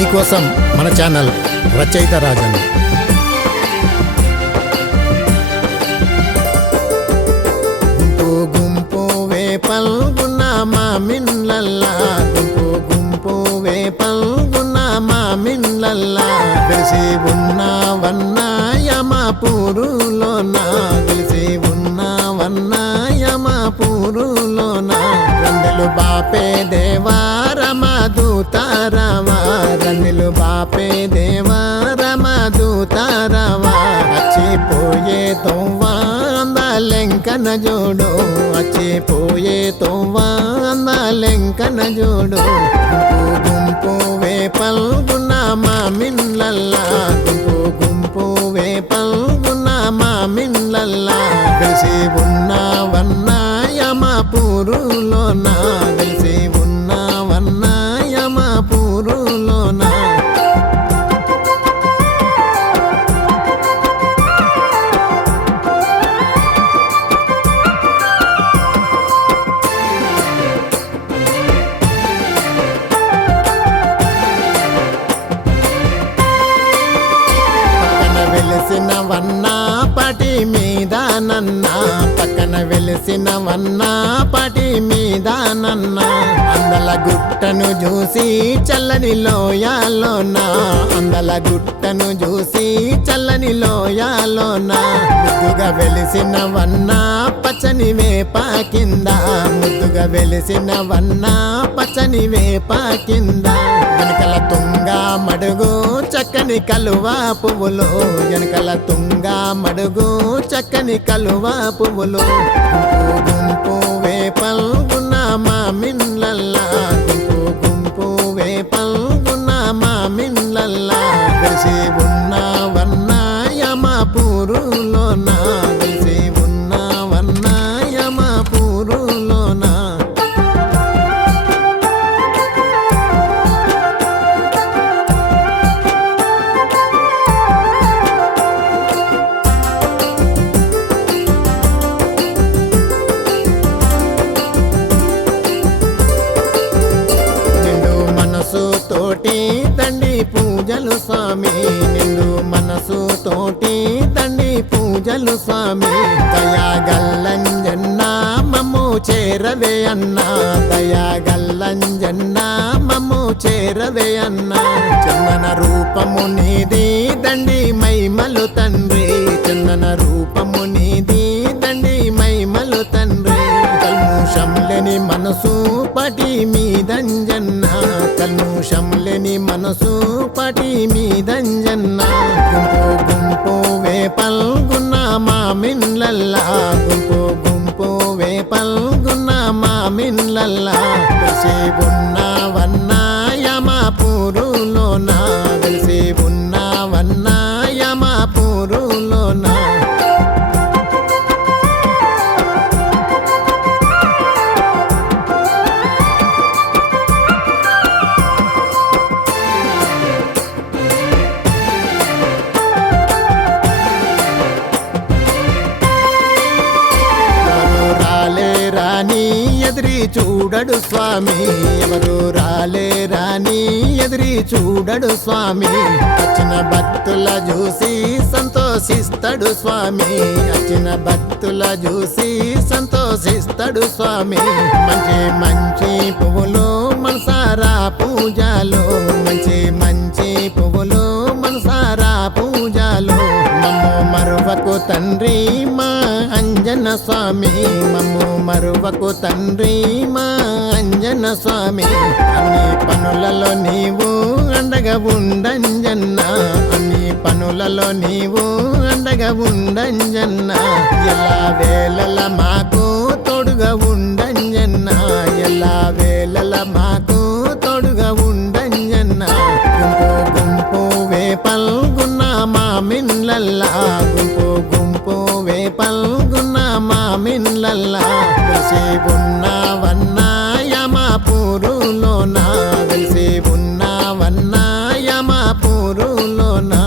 మీకోసం మన ఛానల్ రచయిత రాజన్. గుంపు వే వేపల్గున్న మా మిన్లల్లా గుంపో వే వేపల్గున్న మా మిన్లల్లా వెలిసి ఉన్నవన్నా యమపూరులోన వెలిసి ఉన్నవన్నా యమపూరులోన రందెలు బాపే దేవారమా దూతారమా. రందెలు బాపే దేవారమ దూతారవా వచ్చిపోయే తోవా అందాలెంకన జోడు. వచ్చిపోయే తోవా అందాలెంకన జోడు. గుంపు గుంపు వేపల్గున్న వెలిసిన వన్నా పటి మీద నన్న పక్కన వెలిసిన వన్నా పటి మీద నన్న. అందల గుట్టను చూసి చల్లని లోయాలోన అందల గుట్టను చూసి చల్లని లోయాలోన ముద్దుగా వెలిసిన వన్నా పచ్చని వేప కింద. ముద్దుగా వెలిసిన వన్నా పచ్చని వేప కింద. వెనకల తుంగ మడుగు చక్కని కలువా పువ్వులు వెనకల తుంగ మడుగు చక్కని కలువా పువ్వులు. గుంపు మనసుతోటి తండ్రి పూజలు స్వామి నిండు మనసుతోటి తండ్రి పూజలు స్వామి. దయా గల్లంజన్న మమ్ము చేరవే అన్నా దయా గల్లంజన్న మమ్ము చేరవే అన్నా. చందన రూపము నీది దండి మైమలు తండ్రి చందన రూపము నీది దండి మైమలు తండ్రి. కల్ముషం లేని మనసు పటి మీదంజన్న కన్నుషంలేని మనసు పటి మీదంజన్న గుంపు గుంపు వే వేపల్గున్న మా మిన్లల్లా. గుంపు గుంపు వే వేపల్గున్న మా మిన్లల్లా. ఎదిరి చూడడు స్వామి. ఎవరు రాలే రాని ఎదిరి చూడడు స్వామి. వచ్చిన భక్తుల చూసి సంతోషిస్తాడు స్వామి. వచ్చిన భక్తుల చూసి సంతోషిస్తాడు స్వామి. మంచి మంచి పువ్వులు మనసారా పూజలు. మంచి మంచి పువ్వులు మనసారా పూజలు. మమ్ము మరువకు తండ్రి మా అంజన స్వామి మమ్ము మరువకు తండ్రి మా అంజన స్వామి. అన్ని పనులలో నీవు అండగా ఉండంజన్న. అన్ని పనులలో నీవు అండగా ఉండంజన్న. ఎలా వేళల మాకు తోడుగా ఉండంజన్న. ఎలా వేళల మాకు మిన్లల్లా కలిసి ఉన్నావన్నాయమా పూరులోనా కలిసి ఉన్నావన్నాయమా పూరులోనా